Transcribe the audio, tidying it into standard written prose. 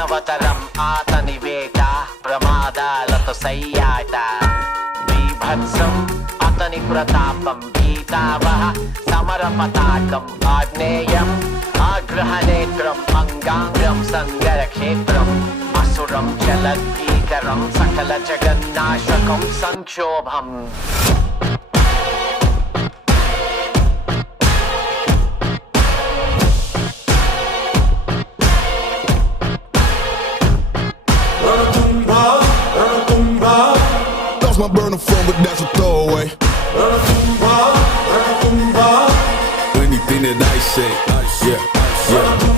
మానవతరం ఆతని వేట ప్రమాదాలతో సయ్యాట బీభత్సం అతని ప్రతాపం గీతావహ సమర పతాకం ఆగ్నేయం ఆగ్రహనేత్రం అంగాంగం సంగర క్షేత్రం అసురం చలద్భీకరం సకల జగన్నాశకం సంక్షోభం My burner phone, but that's a throwaway. Anything that I say, yeah, yeah.